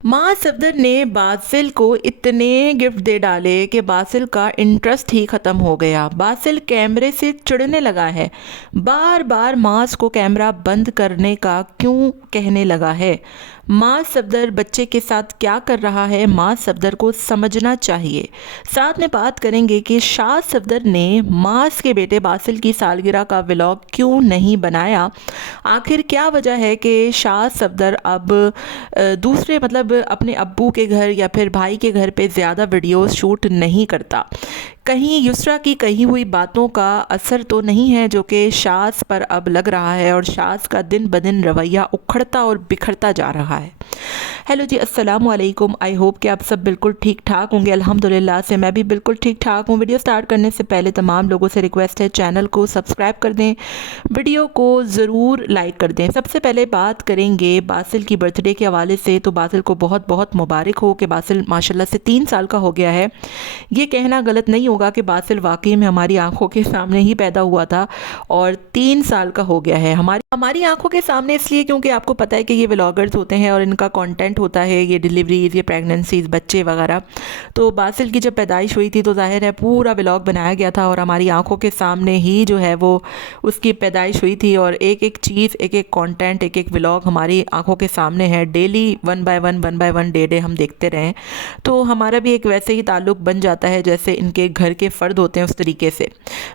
माँ सफदर ने बासिल को इतने गिफ्ट दे डाले कि बासिल का इंटरेस्ट ही ख़त्म हो गया। बासिल कैमरे से चिढ़ने लगा है। बार बार माँ को कैमरा बंद करने का क्यों कहने लगा है। माँ सफदर बच्चे के साथ क्या कर रहा है, माँ सफदर को समझना चाहिए। साथ में बात करेंगे कि शाह सफदर ने मास के बेटे बासिल की सालगिरह का व्लॉग क्यों नहीं बनाया। आखिर क्या वजह है कि शाह सफदर अब दूसरे मतलब अपने अब्बू के घर या फिर भाई के घर पे ज़्यादा वीडियोस शूट नहीं करता। कहीं युसरा की कही हुई बातों का असर तो नहीं है जो कि शाज़ पर अब लग रहा है और शाज़ का दिन ब दिन रवैया उखड़ता और बिखरता जा रहा है। हेलो जी, अस्सलाम वालेकुम। आई होप कि आप सब बिल्कुल ठीक ठाक होंगे। अल्हम्दुलिल्लाह से मैं भी बिल्कुल ठीक ठाक हूँ। वीडियो स्टार्ट करने से पहले तमाम लोगों से रिक्वेस्ट है, चैनल को सब्सक्राइब कर दें, वीडियो को ज़रूर लाइक कर दें। सबसे पहले बात करेंगे बासिल की बर्थडे के हवाले से। तो बासिल को बहुत बहुत मुबारक हो कि बासिल माशाल्लाह से 3 साल का हो गया है। ये कहना गलत नहीं होगा कि बासिल वाकई में हमारी आंखों के सामने ही पैदा हुआ था और 3 साल का हो गया है। हमारी हमारी आंखों के सामने इसलिए क्योंकि आपको पता है कि ये व्लॉगर्स होते हैं और इनका कंटेंट होता है ये डिलीवरीज, ये प्रेगनेंसीज, बच्चे वगैरह। तो बासिल की जब पैदाइश हुई थी तो जाहिर है पूरा व्लॉग बनाया गया था और हमारी आंखों के सामने ही जो है वो उसकी पैदाइश हुई थी और एक एक चीज़, एक एक कंटेंट, एक एक व्लॉग हमारी आंखों के सामने है। Daily one by one day हम देखते रहें तो हमारा भी एक वैसे ही ताल्लुक़ बन जाता है जैसे इनके घर के फ़र्द होते हैं, उस तरीके से।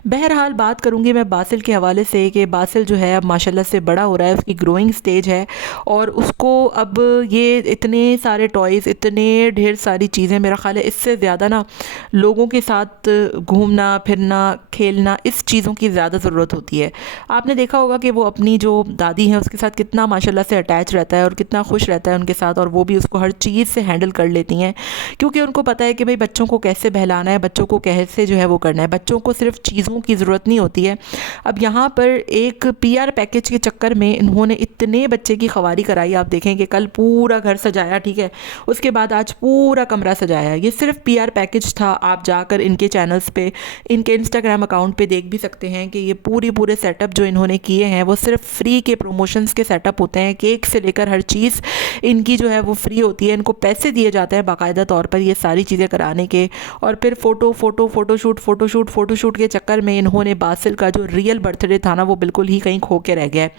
बहरहाल बात करूँगी मैं बासिल के हवाले से कि बासिल जो है अब माशाल्लाह से बड़ा हो रहा है, उसकी ग्रोइंग स्टेज है और उसको अब ये इतने सारे टॉयज़, इतने ढेर सारी चीज़ें, मेरा ख़्याल है इससे ज़्यादा ना लोगों के साथ घूमना फिरना, खेलना, इस चीज़ों की ज़्यादा ज़रूरत होती है। आपने देखा होगा कि वो अपनी जो दादी हैं उसके साथ कितना माशाल्लाह से अटैच रहता है और कितना खुश रहता है उनके साथ, और वो भी उसको हर चीज़ से हैंडल कर लेती हैं क्योंकि उनको पता है कि भाई बच्चों को कैसे बहलाना है, बच्चों को कैसे जो है वो करना है। बच्चों को सिर्फ चीज़ों की ज़रूरत नहीं होती है। अब यहाँ पर एक पीआर पैकेज के चक्कर में इन्होंने इतने बच्चे की ख़वारी कराई। आप देखें कि कल पूरा घर सजाया, ठीक है, उसके बाद आज पूरा कमरा सजाया। ये सिर्फ पीआर पैकेज था। आप जाकर इनके चैनल्स पे, इनके इंस्टाग्राम अकाउंट पे देख भी सकते हैं कि ये पूरे सेटअप जो इन्होंने किए हैं वो सिर्फ फ्री के प्रमोशंस के सेटअप होते हैं। केक से लेकर हर चीज़ इनकी जो है वो फ्री होती है। इनको पैसे दिए जाते हैं बाकायदा तौर पर ये सारी चीज़ें कराने के, और फिर फ़ोटोशूट के चक्कर में इन्होंने बासिल का जो रियल बर्थडे था ना वो बिल्कुल ही कहीं खो के रह गया है।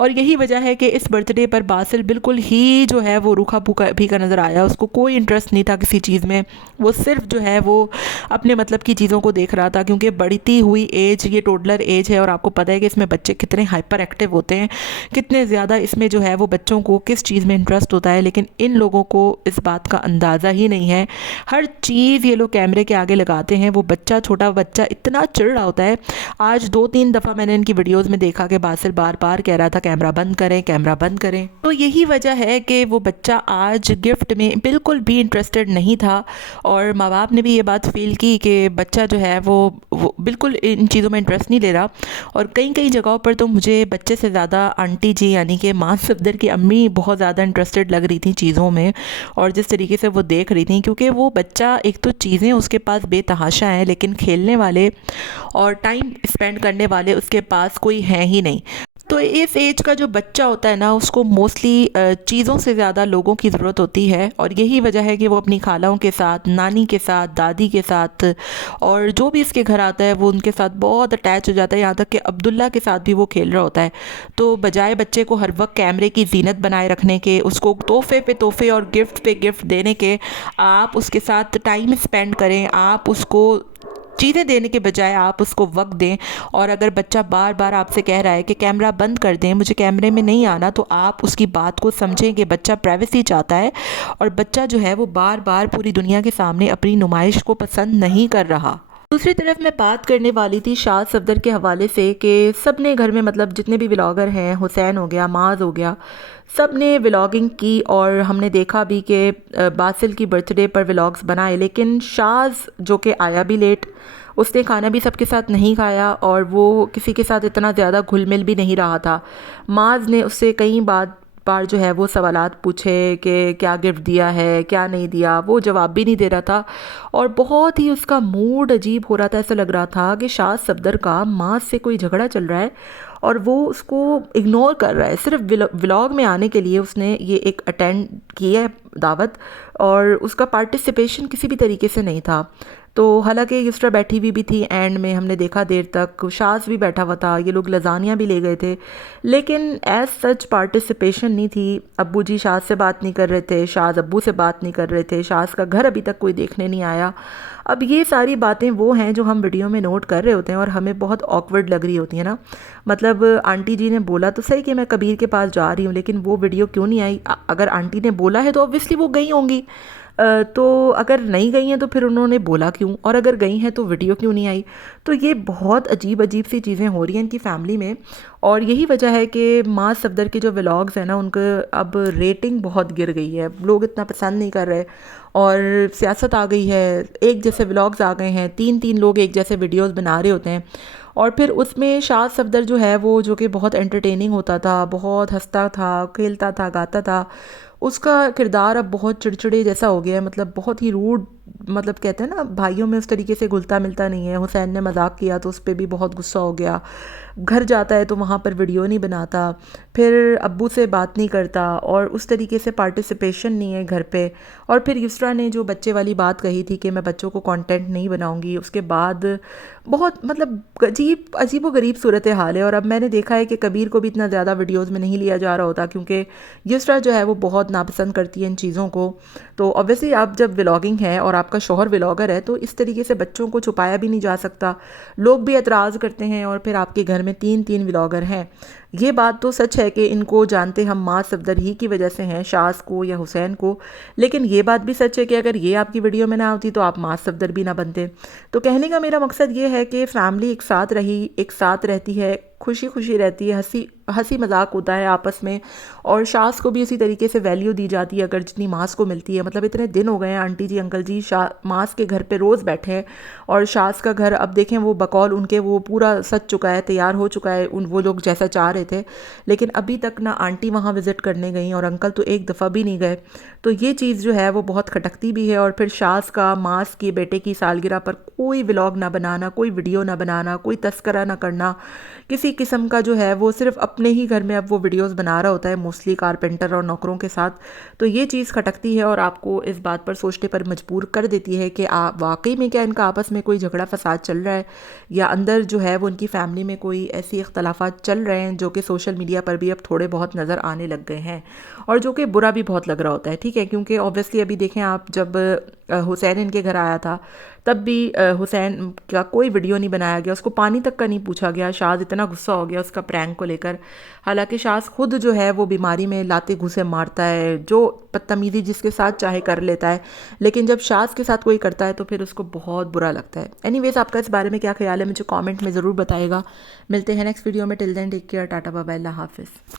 और यही वजह है कि इस बर्थडे पर बासिल बिल्कुल ही जो है वो रूखा भूखा नज़र आया। उसको कोई इंटरेस्ट नहीं था किसी चीज़ में, वो सिर्फ जो है वो अपने मतलब की चीज़ों को देख रहा था क्योंकि बढ़ती हुई एज, ये टोडलर एज है और आपको पता है कि इसमें बच्चे कितने हाइपर एक्टिव होते हैं, कितने ज़्यादा इसमें जो है वो बच्चों को किस चीज़ में इंटरेस्ट होता है। लेकिन इन लोगों को इस बात का अंदाज़ा ही नहीं है। हर चीज़ ये लोग कैमरे के आगे लगाते हैं। वो बच्चा, छोटा बच्चा इतना चिढ़ रहा होता है। आज 2-3 दफ़ा मैंने इनकी वीडियोस में देखा कि बासिल बार बार कह रहा था कैमरा बंद करें, कैमरा बंद करें। तो यही वजह है कि वो बच्चा आज गिफ्ट में बिल्कुल भी इंटरेस्टेड नहीं था और माँ बाप ने भी ये बात फील की कि बच्चा जो है वो बिल्कुल इन चीज़ों में इंटरेस्ट नहीं ले रहा। और कई कई जगहों पर तो मुझे बच्चे से ज़्यादा आंटी जी यानी कि माँ सफदर की अम्मी बहुत ज़्यादा इंटरेस्टेड लग रही थी चीज़ों में और जिस तरीके से वो देख रही थी, क्योंकि वो बच्चा, एक तो चीज़ें उसके पास बेतहाशा हैं लेकिन खेलने वाले और टाइम स्पेंड करने वाले उसके पास कोई हैं ही नहीं। तो इस एज का जो बच्चा होता है ना उसको मोस्टली चीज़ों से ज़्यादा लोगों की ज़रूरत होती है और यही वजह है कि वो अपनी खालाओं के साथ, नानी के साथ, दादी के साथ और जो भी इसके घर आता है वो उनके साथ बहुत अटैच हो जाता है। यहाँ तक कि अब्दुल्ला के साथ भी वो खेल रहा होता है। तो बजाय बच्चे को हर वक्त कैमरे की जीनत बनाए रखने के, उसको तोहफे पे तोहफे और गिफ्ट पे गिफ्ट देने के, आप उसके साथ टाइम स्पेंड करें। आप उसको चीज़ें देने के बजाय आप उसको वक्त दें। और अगर बच्चा बार बार आपसे कह रहा है कि कैमरा बंद कर दें, मुझे कैमरे में नहीं आना, तो आप उसकी बात को समझें कि बच्चा प्राइवेसी चाहता है और बच्चा जो है वो बार बार पूरी दुनिया के सामने अपनी नुमाइश को पसंद नहीं कर रहा। दूसरी तरफ मैं बात करने वाली थी शाह सफदर के हवाले से कि सब ने घर में, मतलब जितने भी व्लॉगर हैं, हुसैन हो गया, माज हो गया, सब ने व्लॉगिंग की और हमने देखा भी कि बासिल की बर्थडे पर व्लॉग्स बनाए। लेकिन शाज जो कि आया भी लेट, उसने खाना भी सबके साथ नहीं खाया और वो किसी के साथ इतना ज़्यादा घुल मिल भी नहीं रहा था। माज ने उससे कई बार जो है वो सवालात पूछे कि क्या गिफ्ट दिया है, क्या नहीं दिया, वो जवाब भी नहीं दे रहा था और बहुत ही उसका मूड अजीब हो रहा था। ऐसा लग रहा था कि शाह सफदर का माँ से कोई झगड़ा चल रहा है और वो उसको इग्नोर कर रहा है। सिर्फ व्लॉग में आने के लिए उसने ये एक अटेंड किया है दावत, और उसका पार्टिसिपेशन किसी भी तरीके से नहीं था। तो हालांकि युसरा बैठी हुई भी थी, एंड में हमने देखा देर तक शाज भी बैठा हुआ था, ये लोग लजानिया भी ले गए थे, लेकिन एज सच पार्टिसिपेशन नहीं थी। अब्बू जी शाज से बात नहीं कर रहे थे, शाज अब्बू से बात नहीं कर रहे थे, शाज का घर अभी तक कोई देखने नहीं आया। अब ये सारी बातें वो हैं जो हम वीडियो में नोट कर रहे होते हैं और हमें बहुत ऑकवर्ड लग रही होती है ना। मतलब आंटी जी ने बोला तो सही कि मैं कबीर के पास जा रही हूँ, लेकिन वो वीडियो क्यों नहीं आई? अगर आंटी ने बोला है तो ऑब्वियसली वो गई होंगी। तो अगर नहीं गई हैं तो फिर उन्होंने बोला क्यों, और अगर गई हैं तो वीडियो क्यों नहीं आई? तो ये बहुत अजीब अजीब सी चीज़ें हो रही हैं इनकी फैमिली में, और यही वजह है कि माँ सफदर के जो व्लॉग्स हैं ना, उनका अब रेटिंग बहुत गिर गई है, लोग इतना पसंद नहीं कर रहे, और सियासत आ गई है, एक जैसे व्लॉग्स आ गए हैं, तीन तीन लोग एक जैसे वीडियोस बना रहे होते हैं, और फिर उसमें शाद सफदर जो है वो, जो कि बहुत एंटरटेनिंग होता था, बहुत हंसता था, खेलता था, गाता था, उसका किरदार अब बहुत चिड़चिड़े जैसा हो गया है, मतलब बहुत ही रूड, मतलब कहते हैं ना भाइयों में उस तरीके से घुलता मिलता नहीं है। हुसैन ने मजाक किया तो उस पर भी बहुत गुस्सा हो गया, घर जाता है तो वहाँ पर वीडियो नहीं बनाता, फिर अब्बू से बात नहीं करता, और उस तरीके से पार्टिसिपेशन नहीं है घर पे। और फिर युसरा ने जो बच्चे वाली बात कही थी कि मैं बच्चों को कंटेंट नहीं बनाऊंगी, उसके बाद बहुत मतलब अजीब व गरीब सूरत हाल है। और अब मैंने देखा है कि कबीर को भी इतना ज़्यादा वीडियोज़ में नहीं लिया जा रहा होता, क्योंकि युसरा जो है वो बहुत नापसंद करती है इन चीज़ों को। तो ऑब्वियसली आप जब व्लॉगिंग है और आपका शौहर व्लॉगर है तो इस तरीके से बच्चों को छुपाया भी नहीं जा सकता, लोग भी एतराज़ करते हैं, और फिर आपके घर में तीन तीन व्लॉगर हैं। ये बात तो सच है कि इनको जानते हम माँ सफदर ही की वजह से हैं, शाज को या हुसैन को, लेकिन ये बात भी सच है कि अगर ये आपकी वीडियो में ना होती तो आप माँ सफदर भी ना बनते। तो कहने का मेरा मकसद ये है कि फैमिली एक साथ रही, एक साथ रहती है, खुशी खुशी रहती है, हंसी हंसी मजाक होता है आपस में, और शास को भी उसी तरीके से वैल्यू दी जाती है अगर जितनी मास को मिलती है। मतलब इतने दिन हो गए हैं आंटी जी अंकल जी मास के घर पे रोज़ बैठे हैं, और शास का घर अब देखें वो बकौल उनके वो पूरा सज चुका है, तैयार हो चुका है, उन वो लोग जैसा चाह रहे थे, लेकिन अभी तक ना आंटी वहाँ विज़िट करने गई और अंकल तो एक दफ़ा भी नहीं गए। तो ये चीज़ जो है वो बहुत खटकती भी है। और फिर शास का मास के बेटे की सालगिरह पर कोई व्लॉग ना बनाना, कोई वीडियो ना बनाना, कोई तस्करा ना करना किसी किस्म का, जो है वो सिर्फ अपने ही घर में अब वो वीडियोस बना रहा होता है, मोस्टली कारपेंटर और नौकरों के साथ। तो ये चीज़ खटकती है और आपको इस बात पर सोचने पर मजबूर कर देती है कि आप वाकई में क्या इनका आपस में कोई झगड़ा फसाद चल रहा है, या अंदर जो है वो उनकी फैमिली में कोई ऐसी इख्तलाफात चल रहे हैं जो कि सोशल मीडिया पर भी अब थोड़े बहुत नज़र आने लग गए हैं, और जो कि बुरा भी बहुत लग रहा होता है। ठीक है, क्योंकि ऑब्वियसली अभी देखें आप, जब हुसैन इनके घर आया था तब भी हुसैन का कोई वीडियो नहीं बनाया गया, उसको पानी तक का नहीं पूछा गया। शाज इतना गुस्सा हो गया उसका प्रैंक को लेकर, हालांकि शाज खुद जो है वो बीमारी में लाते घुसे मारता है, जो बदतमीज़ी जिसके साथ चाहे कर लेता है, लेकिन जब शाज के साथ कोई करता है तो फिर उसको बहुत बुरा लगता है। एनीवेज, आपका इस बारे में क्या ख्याल है मुझे कमेंट में ज़रूर बताइएगा। मिलते हैं नेक्स्ट वीडियो में। Till then take care, tata bye bye, अल्लाह हाफिज़।